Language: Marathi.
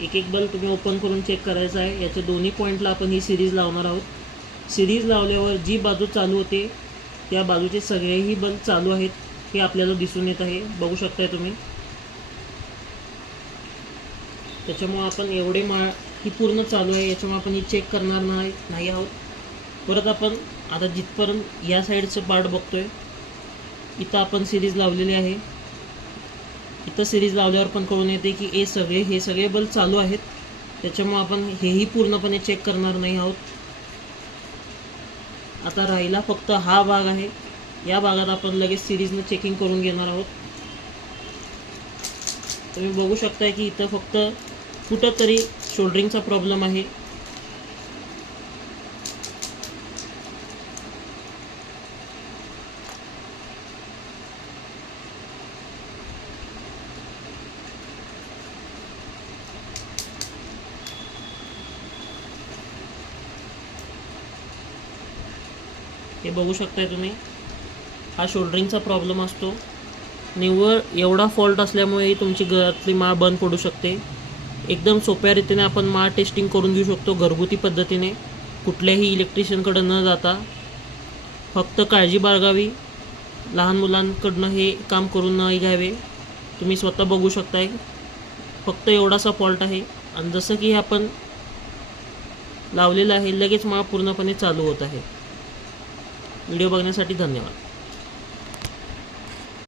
एक एक बल्ब तुम्ही ओपन करून चेक करायचा आहे। याच्या दोन्ही पॉईंटला आपण ही सिरीज लावणार आहोत। सिरीज लावल्यावर जी बाजू चालू होते त्या बाजूचे सगळेही बल्ब चालू आहेत हे आपल्याला दिसून येत आहे, बघू शकताय तुम्ही। त्याच्यामुळे आपण एवढे माळ ही पूर्ण चालू आहे, याच्यामुळे आपण ही चेक करणार नाही आहोत। परत आपण आता जिथपर्यंत या साईडचं पार्ट बघतोय इथं आपण सिरीज लावलेली आहे। इथं सिरीज लावल्यावर पण कळून येते की हे सगळे बल्ब चालू आहेत, त्याच्यामुळे आपण हेही पूर्णपणे चेक करणार नाही आहोत। आता राहिला फक्त हा भाग आहे, या भागात आपण लगेच सिरीजनं चेकिंग करून घेणार आहोत। तुम्ही बघू शकताय की इथं फक्त कुठंतरी शोल्डरिंगचा प्रॉब्लेम आहे। हे बघू शकताय तुम्ही, हा शोल्डरिंगचा प्रॉब्लेम असतो। निव्वळ एवढा फॉल्ट असल्यामुळे तुमची घरातली माळ बंद पडू शकते। एकदम सोप्या रीतीने आपण माळ टेस्टिंग करून घेऊ शकतो घरगुती पद्धतीने, कुठल्याही इलेक्ट्रिशियनकडे न जाता। फक्त काळजी बाळगावी, लहान मुलांकडनं हे काम करून न घ्यावे। तुम्ही स्वतः बघू शकताय फक्त एवढासा फॉल्ट आहे, आणि जसं की आपण लावलेलं आहे लगेच माळ पूर्णपणे चालू होत आहे। व्हिडिओ बघण्यासाठी धन्यवाद।